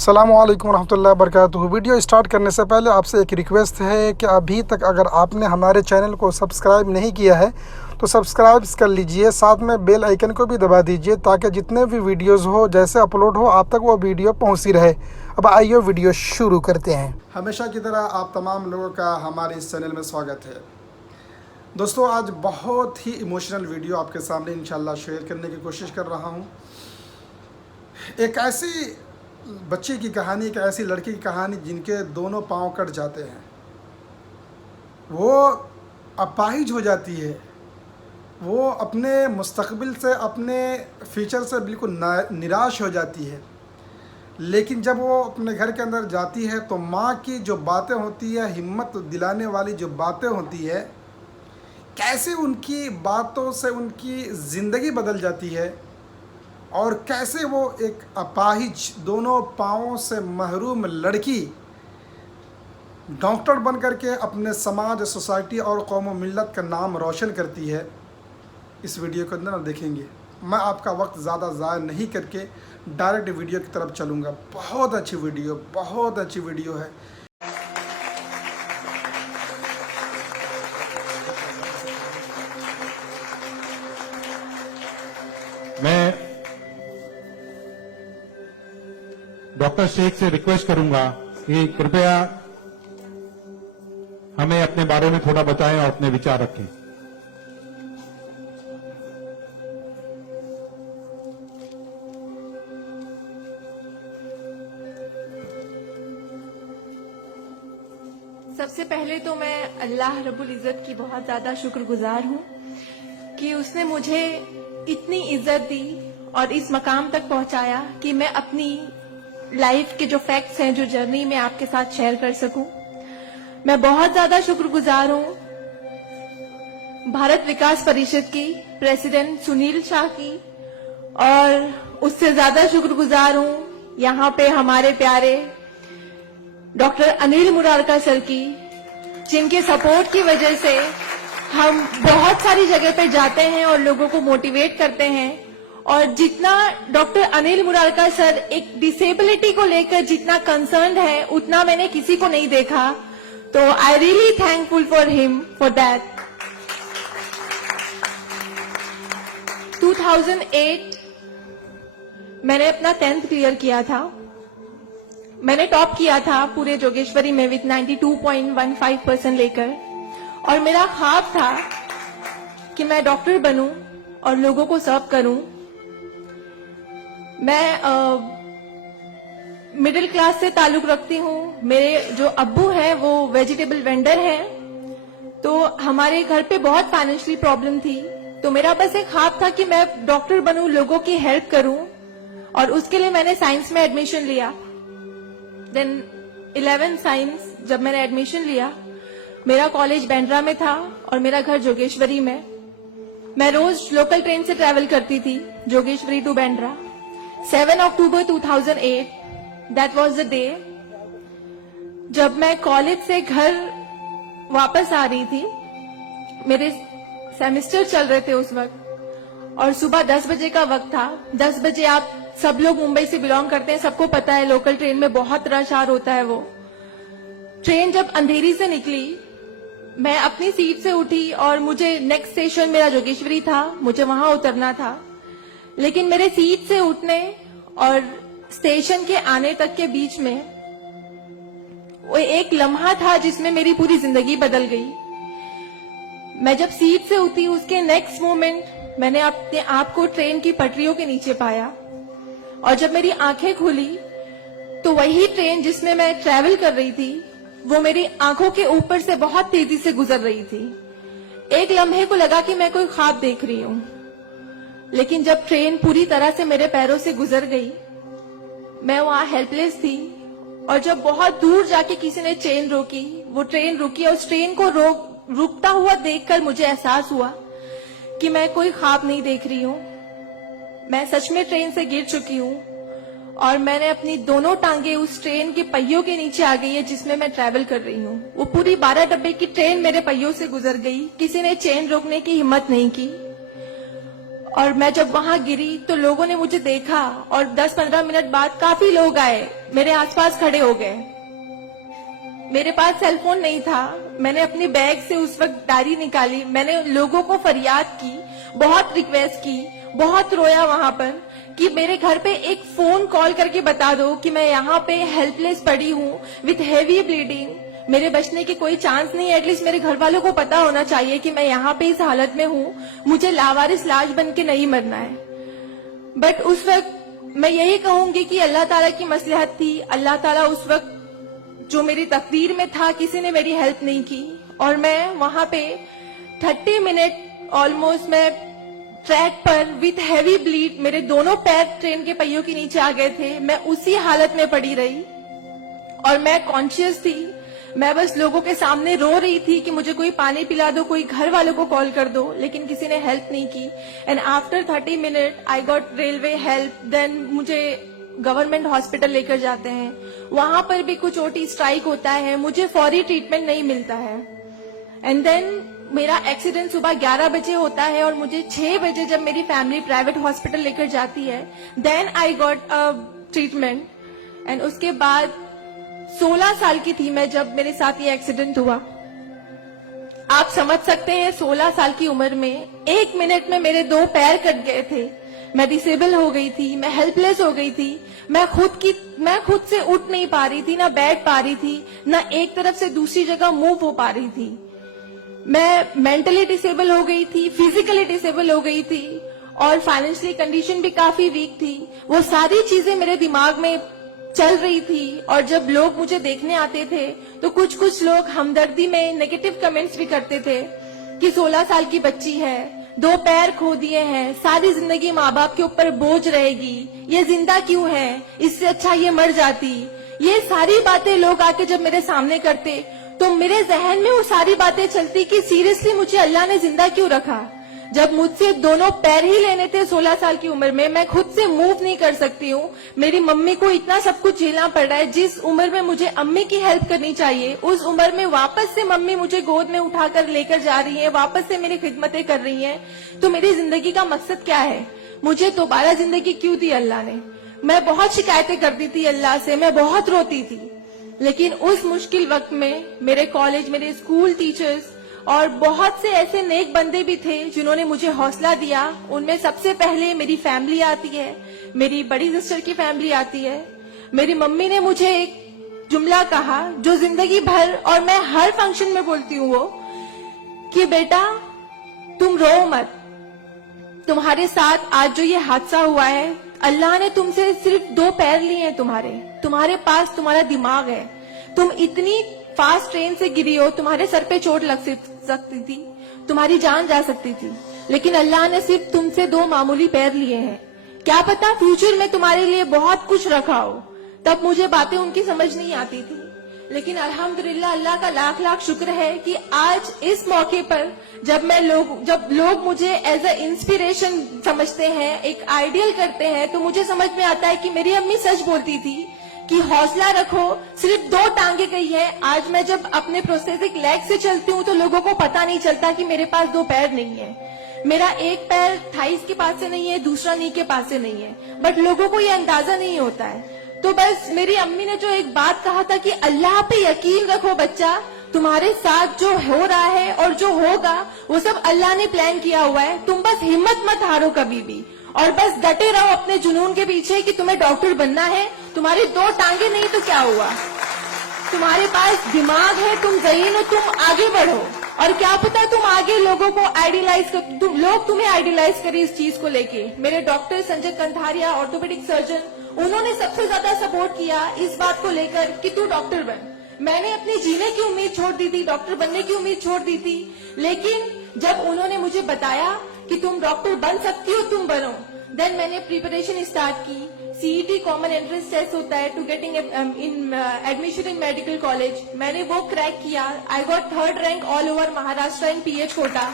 अस्सलामुअलैकुम रहमतुल्लाहि व बरकातुहू। वीडियो स्टार्ट करने से पहले आपसे एक रिक्वेस्ट है कि अभी तक अगर आपने हमारे चैनल को सब्सक्राइब नहीं किया है तो सब्सक्राइब कर लीजिए, साथ में बेल आइकन को भी दबा दीजिए ताकि जितने भी वीडियोस हो जैसे अपलोड हो आप तक वो वीडियो पहुंचती रहे। अब आइए वीडियो शुरू करते हैं। हमेशा की तरह आप तमाम लोगों का हमारे इस चैनल में स्वागत है। दोस्तों, आज बहुत ही इमोशनल वीडियो आपके सामने इंशाल्लाह शेयर करने की कोशिश कर रहा हूँ। एक ऐसी बच्ची की कहानी, एक ऐसी लड़की की कहानी जिनके दोनों पांव कट जाते हैं, वो अपाहिज हो जाती है, वो अपने मुस्तकबिल से, अपने फ्यूचर से बिल्कुल निराश हो जाती है। लेकिन जब वो अपने घर के अंदर जाती है तो माँ की जो बातें होती है, हिम्मत दिलाने वाली जो बातें होती है, कैसे उनकी बातों से उनकी ज़िंदगी बदल जाती है और कैसे वो एक अपाहिज, दोनों पाँवों से महरूम लड़की डॉक्टर बन करके अपने समाज, सोसाइटी और कौम मिल्लत का नाम रोशन करती है। इस वीडियो के अंदर देखेंगे। मैं आपका वक्त ज़्यादा ज़ाया नहीं करके डायरेक्ट वीडियो की तरफ चलूँगा। बहुत अच्छी वीडियो है। मैं डॉक्टर शेख से रिक्वेस्ट करूंगा कि कृपया हमें अपने बारे में थोड़ा बताएं और अपने विचार रखें। सबसे पहले तो मैं अल्लाह रब्बुल इज़्ज़त की बहुत ज़्यादा शुक्रगुजार हूँ कि उसने मुझे इतनी इज्जत दी और इस मकाम तक पहुंचाया कि मैं अपनी लाइफ के जो फैक्ट्स हैं, जो जर्नी में आपके साथ शेयर कर सकूं। मैं बहुत ज्यादा शुक्रगुजार हूं भारत विकास परिषद की प्रेसिडेंट सुनील शाह की, और उससे ज्यादा शुक्रगुजार हूं यहाँ पे हमारे प्यारे डॉक्टर अनिल मुरारका सर की, जिनके सपोर्ट की वजह से हम बहुत सारी जगह पे जाते हैं और लोगों को मोटिवेट करते हैं। और जितना डॉक्टर अनिल मुरारका सर एक डिसेबिलिटी को लेकर जितना कंसर्न है, उतना मैंने किसी को नहीं देखा। तो I really thankful for him for that. 2008 मैंने अपना 10th क्लियर किया था। मैंने टॉप किया था पूरे जोगेश्वरी में विद 92.15% लेकर, और मेरा ख्वाब था कि मैं डॉक्टर बनूं और लोगों को सर्व करूं। मैं मिडिल क्लास से ताल्लुक रखती हूं। मेरे जो अब्बू हैं वो वेजिटेबल वेंडर हैं, तो हमारे घर पे बहुत फाइनेंशियली प्रॉब्लम थी। तो मेरा बस एक ख्वाब था कि मैं डॉक्टर बनूं, लोगों की हेल्प करूं, और उसके लिए मैंने साइंस में एडमिशन लिया। देन 11 साइंस जब मैंने एडमिशन लिया, मेरा कॉलेज बांद्रा में था और मेरा घर जोगेश्वरी में। मैं रोज लोकल ट्रेन से ट्रैवल करती थी जोगेश्वरी टू बांद्रा। 7 अक्टूबर 2008 दैट वाज द डे जब मैं कॉलेज से घर वापस आ रही थी। मेरे सेमेस्टर चल रहे थे उस वक्त, और सुबह 10 बजे का वक्त था। 10 बजे, आप सब लोग मुंबई से बिलोंग करते हैं, सबको पता है लोकल ट्रेन में बहुत रश आर होता है। वो ट्रेन जब अंधेरी से निकली, मैं अपनी सीट से उठी और मुझे नेक्स्ट स्टेशन मेरा जोगेश्वरी था, मुझे वहां उतरना था। लेकिन मेरे सीट से उठने और स्टेशन के आने तक के बीच में वो एक लम्हा था जिसमें मेरी पूरी जिंदगी बदल गई। मैं जब सीट से उठी, उसके नेक्स्ट मोमेंट मैंने अपने आप को ट्रेन की पटरियों के नीचे पाया, और जब मेरी आंखें खुली तो वही ट्रेन जिसमें मैं ट्रैवल कर रही थी वो मेरी आंखों के ऊपर से बहुत तेजी से गुजर रही थी। एक लम्हे को लगा कि मैं कोई ख्वाब देख रही हूं, लेकिन जब ट्रेन पूरी तरह से मेरे पैरों से गुजर गई, मैं वहां हेल्पलेस थी। और जब बहुत दूर जाके किसी ने ट्रेन रोकी, वो ट्रेन रुकी, और उस ट्रेन को रुकता हुआ देखकर मुझे एहसास हुआ कि मैं कोई ख्वाब नहीं देख रही हूं, मैं सच में ट्रेन से गिर चुकी हूं, और मैंने अपनी दोनों टांगे उस ट्रेन के पहियों के नीचे आ गई है जिसमें मैं ट्रैवल कर रही हूँ। वो पूरी 12 डब्बे की ट्रेन मेरे पहियों से गुजर गई। किसी ने चेन रोकने की हिम्मत नहीं की। और मैं जब वहां गिरी तो लोगों ने मुझे देखा और 10-15 मिनट बाद काफी लोग आए, मेरे आसपास खड़े हो गए। मेरे पास सेल फोन नहीं था। मैंने अपने बैग से उस वक्त डायरी निकाली, मैंने लोगों को फरियाद की, बहुत रिक्वेस्ट की, बहुत रोया वहां पर कि मेरे घर पे एक फोन कॉल करके बता दो कि मैं यहाँ पे हेल्पलेस पड़ी हूँ विथ हेवी ब्लीडिंग, मेरे बचने की कोई चांस नहीं है। एटलीस्ट मेरे घर वालों को पता होना चाहिए कि मैं यहाँ पे इस हालत में हूँ, मुझे लावारिस लाश बन के नहीं मरना है। बट उस वक्त मैं यही कहूंगी कि अल्लाह ताला की मसलहत थी। अल्लाह ताला उस वक्त जो मेरी तकदीर में था, किसी ने मेरी हेल्प नहीं की और मैं वहां पे 30 मिनट ऑलमोस्ट मैं ट्रैक पर विथ हैवी ब्लीड, मेरे दोनों पैर ट्रेन के पहियों के नीचे आ गए थे। मैं उसी हालत में पड़ी रही और मैं कॉन्शियस थी। मैं बस लोगों के सामने रो रही थी कि मुझे कोई पानी पिला दो, कोई घर वालों को कॉल कर दो, लेकिन किसी ने हेल्प नहीं की। And after 30 minute I got railway help. Then मुझे गवर्नमेंट हॉस्पिटल लेकर जाते हैं, वहां पर भी कुछ ओटी स्ट्राइक होता है, मुझे फौरी ट्रीटमेंट नहीं मिलता है। एंड देन मेरा एक्सीडेंट सुबह 11 बजे होता है और मुझे 6 बजे जब मेरी फैमिली प्राइवेट हॉस्पिटल लेकर जाती है, then I got treatment. And उसके बाद 16 साल की थी मैं जब मेरे साथ ये एक्सीडेंट हुआ। आप समझ सकते हैं 16 साल की उम्र में 1 मिनट में मेरे 2 पैर कट गए थे, मैं डिसेबल हो गई थी, मैं हेल्पलेस हो गई थी, मैं खुद से उठ नहीं पा रही थी, ना बैठ पा रही थी, ना एक तरफ से दूसरी जगह मूव हो पा रही थी। मैं मेंटली डिसेबल हो गई थी, फिजिकली डिसेबल हो गई थी और फाइनेंशियली कंडीशन भी काफी वीक थी। वो सारी चीजें मेरे दिमाग में चल रही थी और जब लोग मुझे देखने आते थे तो कुछ लोग हमदर्दी में नेगेटिव कमेंट्स भी करते थे कि 16 साल की बच्ची है, 2 पैर खो दिए हैं, सारी जिंदगी माँ बाप के ऊपर बोझ रहेगी, ये जिंदा क्यों है, इससे अच्छा ये मर जाती। ये सारी बातें लोग आके जब मेरे सामने करते तो मेरे जहन में वो सारी बातें चलती कि सीरियसली मुझे अल्लाह ने जिंदा क्यों रखा, जब मुझसे दोनों पैर ही लेने थे 16 साल की उम्र में, मैं खुद से मूव नहीं कर सकती हूँ। मेरी मम्मी को इतना सब कुछ झेलना पड़ रहा है। जिस उम्र में मुझे अम्मी की हेल्प करनी चाहिए, उस उम्र में वापस से मम्मी मुझे गोद में उठाकर लेकर जा रही है, वापस से मेरी खिदमतें कर रही हैं। तो मेरी जिंदगी का मकसद क्या है? मुझे दोबारा जिंदगी क्यों दी अल्लाह ने? मैं बहुत शिकायतें करती थी अल्लाह से, मैं बहुत रोती थी, लेकिन उस मुश्किल वक्त में मेरे कॉलेज, मेरे स्कूल टीचर्स और बहुत से ऐसे नेक बंदे भी थे जिन्होंने मुझे हौसला दिया। उनमें सबसे पहले मेरी फैमिली आती है, मेरी बड़ी सिस्टर की फैमिली आती है। मेरी मम्मी ने मुझे एक जुमला कहा जो जिंदगी भर और मैं हर फंक्शन में बोलती हूँ, वो कि बेटा तुम रो मत, तुम्हारे साथ आज जो ये हादसा हुआ है, अल्लाह ने तुमसे सिर्फ 2 पैर लिए हैं, तुम्हारे पास तुम्हारा दिमाग है, तुम इतनी फास्ट ट्रेन से गिरी हो, तुम्हारे सर पे चोट लग सकती थी, तुम्हारी जान जा सकती थी, लेकिन अल्लाह ने सिर्फ तुमसे 2 मामूली पैर लिए हैं। क्या पता फ्यूचर में तुम्हारे लिए बहुत कुछ रखा हो। तब मुझे बातें उनकी समझ नहीं आती थी, लेकिन अल्हम्दुलिल्लाह अल्लाह का लाख लाख शुक्र है कि आज इस मौके पर जब लोग मुझे एज अ इंस्पिरेशन समझते हैं, एक आइडियल करते हैं, तो मुझे समझ में आता है कि मेरी अम्मी सच बोलती थी कि हौसला रखो, सिर्फ 2 टांगे गई है। आज मैं जब अपने प्रोस्थेटिक लेग से चलती हूँ तो लोगों को पता नहीं चलता कि मेरे पास 2 पैर नहीं है। मेरा एक पैर थाइस के पास से नहीं है, दूसरा नी के पास से नहीं है, बट लोगों को ये अंदाजा नहीं होता है। तो बस मेरी अम्मी ने जो एक बात कहा था कि अल्लाह पे यकीन रखो बच्चा, तुम्हारे साथ जो हो रहा है और जो होगा वो सब अल्लाह ने प्लान किया हुआ है, तुम बस हिम्मत मत हारो कभी भी और बस डटे रहो अपने जुनून के पीछे कि तुम्हें डॉक्टर बनना है। तुम्हारी 2 टांगे नहीं तो क्या हुआ, तुम्हारे पास दिमाग है, तुम ज़हीन हो, तुम आगे बढ़ो। और क्या पता तुम आगे लोगों को आइडियलाइज कर, लोग तुम्हें आइडियलाइज करें इस चीज को लेके। मेरे doctor Sanjay Kantharia, orthopaedic surgeon, उन्होंने सबसे ज्यादा सपोर्ट किया इस बात को लेकर कि तू डॉक्टर बन। मैंने अपनी जीने की उम्मीद छोड़ दी थी, डॉक्टर बनने की उम्मीद छोड़ दी थी, लेकिन जब उन्होंने मुझे बताया कि तुम डॉक्टर बन सकती हो, तुम बनो, देन मैंने प्रिपरेशन स्टार्ट की। सीईटी कॉमन एंट्रेंस टेस्ट होता है to getting in admission in medical college, मैंने वो क्रैक किया। I got 3rd rank all over Maharashtra in PH quota.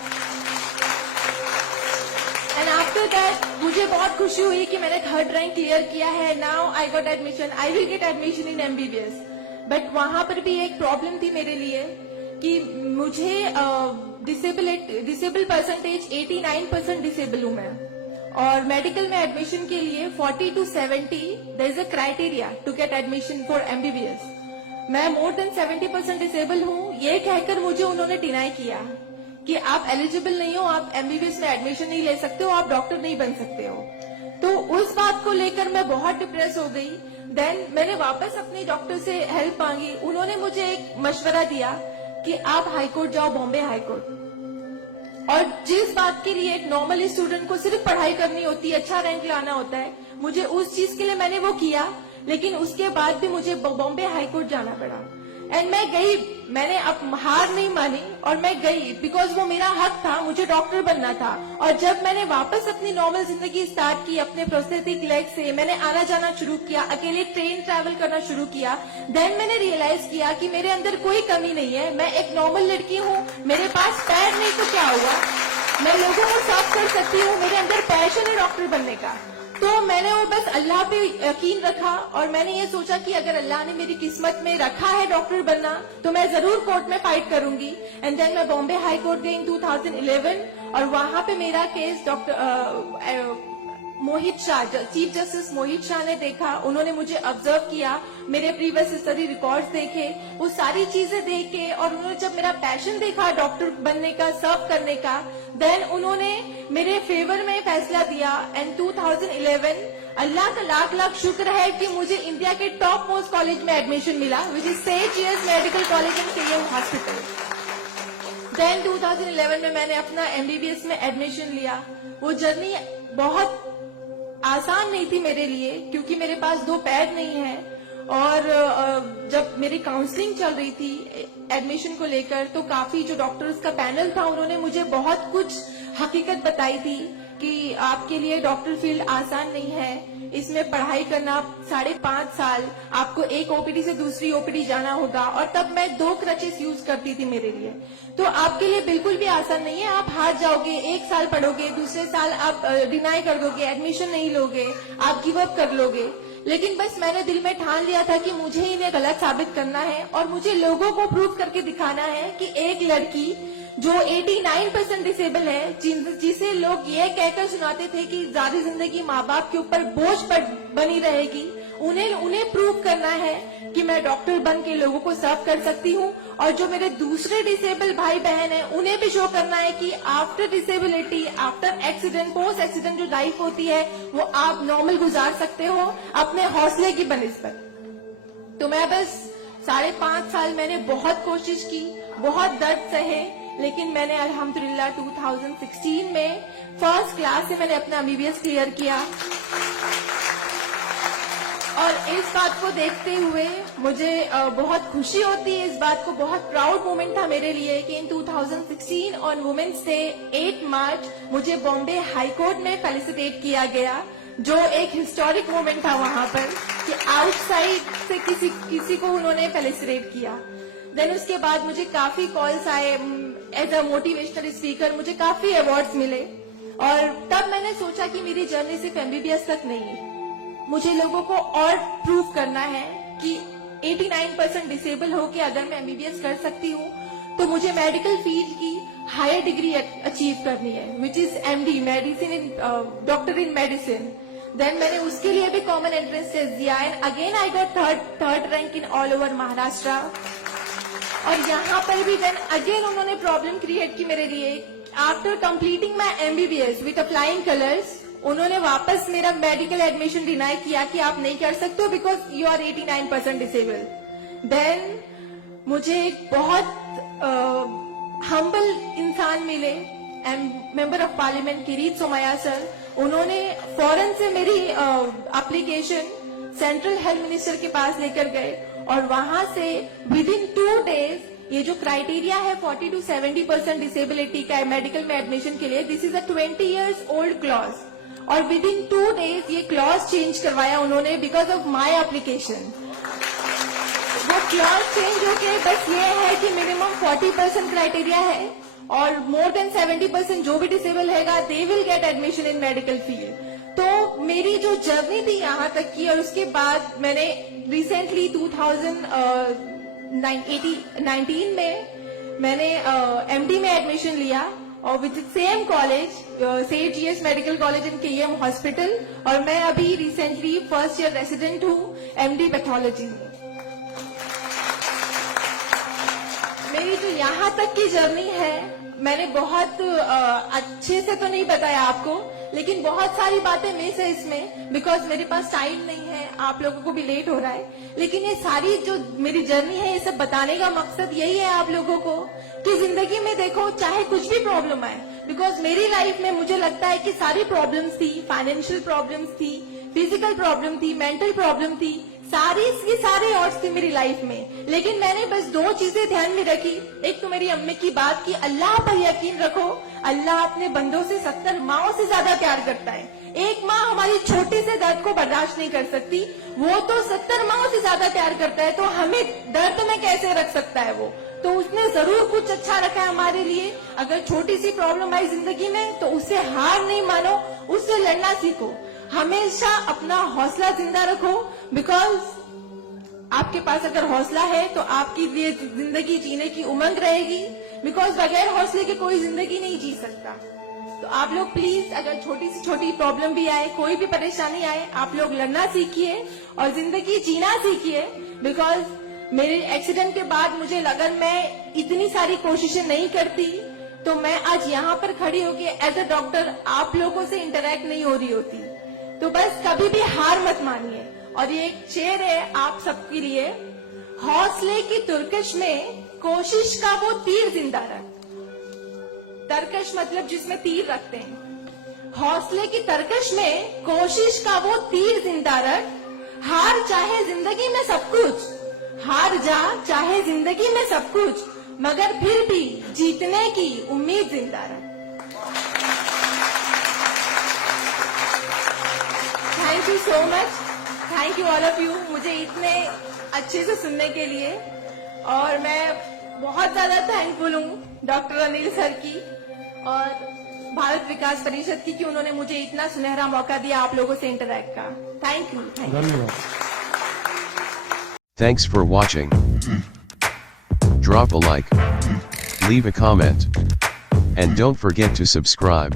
And after that मुझे बहुत खुशी हुई कि मैंने 3rd रैंक क्लियर किया है। Now I got admission, I will get admission in MBBS. But वहां पर भी एक प्रॉब्लम थी मेरे लिए कि मुझे डिसेबल परसेंटेज 89% डिसेबल हूं मैं। और मेडिकल में एडमिशन के लिए 40 to 70 there is a criteria to get admission for MBBS. मैं मोर देन 70% डिसेबल हूँ, ये कहकर मुझे उन्होंने डिनाई किया कि आप एलिजिबल नहीं हो, आप एमबीबीएस में एडमिशन नहीं ले सकते हो, आप डॉक्टर नहीं बन सकते हो। तो उस बात को लेकर मैं बहुत डिप्रेस हो गई। देन मैंने वापस अपनी डॉक्टर से हेल्प मांगी। उन्होंने मुझे एक मशवरा दिया कि आप हाईकोर्ट जाओ, बॉम्बे हाईकोर्ट। और जिस बात के लिए एक नॉर्मल स्टूडेंट को सिर्फ पढ़ाई करनी होती है, अच्छा रैंक लाना होता है, मुझे उस चीज के लिए मैंने वो किया, लेकिन उसके बाद भी मुझे बॉम्बे हाईकोर्ट जाना पड़ा। एंड मैं गई, मैंने अब हार नहीं मानी और मैं गई, बिकॉज वो मेरा हक था, मुझे डॉक्टर बनना था। और जब मैंने वापस अपनी नॉर्मल जिंदगी स्टार्ट की अपने प्रोस्थेटिक लेग से, मैंने आना जाना शुरू किया, अकेले ट्रेन ट्रैवल करना शुरू किया, देन मैंने रियलाइज किया कि मेरे अंदर कोई कमी नहीं है, मैं एक नॉर्मल लड़की हूँ, मेरे पास पैर नहीं तो क्या हुआ, मैं लोगों को सर्व कर सकती हूँ, मेरे अंदर पैशन है डॉक्टर बनने का। तो मैंने वो बस अल्लाह पे यकीन रखा और मैंने ये सोचा कि अगर अल्लाह ने मेरी किस्मत में रखा है डॉक्टर बनना तो मैं जरूर कोर्ट में फाइट करूंगी। एंड देन मैं बॉम्बे हाई कोर्ट गई इन 2011 और वहां पे मेरा केस डॉक्टर मोहित शाह, चीफ जस्टिस मोहित शाह ने देखा। उन्होंने मुझे ऑब्जर्व किया, मेरे प्रीवियस स्टडी रिकॉर्ड्स देखे, वो सारी चीजें देख के, और उन्होंने जब मेरा पैशन देखा डॉक्टर बनने का, सर्व करने का, देन उन्होंने मेरे फेवर में फैसला दिया। एंड 2011 अल्लाह का लाख लाख शुक्र है कि मुझे इंडिया के टॉप मोस्ट कॉलेज में एडमिशन मिला, which is Saint Xavier's medical college and KM hospital. Then 2011 में मैंने अपना एमबीबीएस में एडमिशन लिया। वो जर्नी बहुत आसान नहीं थी मेरे लिए, क्योंकि मेरे पास दो पैर नहीं है। और जब मेरी काउंसलिंग चल रही थी एडमिशन को लेकर, तो काफी जो डॉक्टर्स का पैनल था उन्होंने मुझे बहुत कुछ हकीकत बताई थी कि आपके लिए डॉक्टर फील्ड आसान नहीं है, इसमें पढ़ाई करना 5.5 साल, आपको एक ओपीडी से दूसरी ओपीडी जाना होगा। और तब मैं 2 क्रचेस यूज करती थी मेरे लिए, तो आपके लिए बिल्कुल भी आसान नहीं है, आप हार जाओगे, 1 साल पढ़ोगे, दूसरे साल आप डिनाई कर दोगे, एडमिशन नहीं लोगे, आप गिव अप कर लोगे। लेकिन बस मैंने दिल में ठान लिया था कि मुझे इन्हें गलत साबित करना है और मुझे लोगों को प्रूव करके दिखाना है कि एक लड़की जो 89% डिसेबल है, जिसे लोग ये कहकर सुनाते थे कि सारी जिंदगी माँ बाप के ऊपर बोझ बनी रहेगी, उन्हें प्रूव करना है कि मैं डॉक्टर बन के लोगों को सर्व कर सकती हूँ। और जो मेरे दूसरे डिसेबल भाई बहन हैं, उन्हें भी शो करना है कि after disability, after accident, post accident जो लाइफ होती है वो आप नॉर्मल गुजार सकते हो अपने हौसले की बनिस्बत। तो मैं बस 5.5 साल मैंने बहुत कोशिश की, बहुत दर्द सहे, लेकिन मैंने अल्हम्दुलिल्लाह 2016 में फर्स्ट क्लास से मैंने अपना एमबीबीएस क्लियर किया। और इस बात को देखते हुए मुझे बहुत खुशी होती है, इस बात को बहुत प्राउड मोमेंट था मेरे लिए कि इन 2016 ऑन वुमेन्स डे 8 मार्च मुझे बॉम्बे हाई कोर्ट में फेलिसिटेट किया गया, जो एक हिस्टोरिक मोमेंट था वहां पर कि आउटसाइड से किसी को उन्होंने फेलिसिटेट किया। देन उसके बाद मुझे काफी कॉल्स आए एज अ मोटिवेशनल स्पीकर, मुझे काफी अवार्ड्स मिले। और तब मैंने सोचा कि मेरी जर्नी सिर्फ एमबीबीएस तक नहीं है, मुझे लोगों को और प्रूव करना है कि 89% डिसेबल हो के अगर मैं एमबीबीएस कर सकती हूँ तो मुझे मेडिकल फील्ड की हायर डिग्री अचीव करनी है, which is MD, medicine in doctor in medicine. Then मैंने उसके लिए भी कॉमन एंट्रेंस टेस्ट दिया and again I got third rank in all over Maharashtra. और यहाँ पर भी देन अगेन उन्होंने प्रॉब्लम क्रिएट की मेरे लिए। After completing my MBBS with flying colours, उन्होंने वापस मेरा मेडिकल एडमिशन डिनाई किया कि आप नहीं कर सकते हो because you are 89% disable. Then मुझे एक बहुत हम्बल इंसान मिले, member of parliament Kirit Somaiya sir. उन्होंने फौरन से मेरी एप्लीकेशन सेंट्रल हेल्थ मिनिस्टर के पास लेकर गए और वहां से विद इन 2 डेज ये जो क्राइटेरिया है 40 to 70% डिसेबिलिटी का मेडिकल में एडमिशन के लिए, this is a 20 years old clause, और विद इन 2 डेज ये क्लॉज चेंज करवाया उन्होंने बिकॉज ऑफ माई एप्लीकेशन। वो क्लॉज चेंज होके बस ये है कि मिनिमम 40% क्राइटेरिया है और मोर देन 70% जो भी डिसेबल हैगा they will get admission in medical field. तो मेरी जो जर्नी थी यहाँ तक की, और उसके बाद मैंने रिसेंटली 2019 में मैंने एमडी में एडमिशन लिया और with same college Seth GS medical college in KM hospital, और मैं अभी रिसेंटली फर्स्ट ईयर रेसिडेंट हूँ एमडी पैथोलॉजी में। मेरी जो यहाँ तक की जर्नी है, मैंने बहुत अच्छे से तो नहीं बताया आपको, लेकिन बहुत सारी बातें मिस है इसमें, बिकॉज मेरे पास टाइम नहीं है, आप लोगों को भी लेट हो रहा है। लेकिन ये सारी जो मेरी जर्नी है, ये सब बताने का मकसद यही है आप लोगों को कि जिंदगी में देखो, चाहे कुछ भी प्रॉब्लम आए, बिकॉज मेरी लाइफ में मुझे लगता है कि सारी प्रॉब्लम्स थी, फाइनेंशियल प्रॉब्लम्स थी, फिजिकल प्रॉब्लम थी, मेंटल प्रॉब्लम थी, सारे ऑड्स थी मेरी लाइफ में। लेकिन मैंने बस 2 चीजें ध्यान में रखी। एक तो मेरी अम्मी की बात की, अल्लाह पर यकीन रखो, अल्लाह अपने बंदों से 70 माओं से ज्यादा प्यार करता है। एक माँ हमारी छोटे से दर्द को बर्दाश्त नहीं कर सकती, वो तो 70 माओं से ज्यादा प्यार करता है, तो हमें दर्द में कैसे रख सकता है वो? तो उसने जरूर कुछ अच्छा रखा है हमारे लिए। अगर छोटी सी प्रॉब्लम आई जिंदगी में, तो उससे हार नहीं मानो, उससे लड़ना सीखो, हमेशा अपना हौसला जिंदा रखो, बिकॉज आपके पास अगर हौसला है तो आपकी लिए जिंदगी जीने की उमंग रहेगी, बिकॉज बगैर हौसले के कोई जिंदगी नहीं जी सकता। तो आप लोग प्लीज, अगर छोटी से छोटी प्रॉब्लम भी आए, कोई भी परेशानी आए, आप लोग लड़ना सीखिए और जिंदगी जीना सीखिए। बिकॉज मेरे एक्सीडेंट के बाद मुझे लगा मैं इतनी सारी कोशिशें नहीं करती तो मैं आज यहाँ पर खड़ी होके एज अ डॉक्टर आप लोगों से इंटरेक्ट नहीं हो रही होती। तो बस कभी भी हार मत मानिए। और ये एक शेर है आप सबके लिए, हौसले की तुरकश में कोशिश का वो तीर जिंदा रख। तरकश मतलब जिसमें तीर रखते हैं। हौसले की तरकश में कोशिश का वो तीर जिंदा रख, हार चाहे जिंदगी में सब कुछ, हार जा चाहे जिंदगी में सब कुछ, मगर फिर भी जीतने की उम्मीद जिंदा रख। Thank you so much, thank you all of you, मुझे इतने अच्छे से सुनने के लिए। और मैं बहुत ज्यादा थैंकफुल हूँ डॉक्टर अनिल सर की और भारत विकास परिषद की कि उन्होंने मुझे इतना सुनहरा मौका दिया आप लोगों से इंटरैक्ट का। Thank you. धन्यवाद। Thanks for watching. Drop a like, leave a comment, and don't forget to subscribe.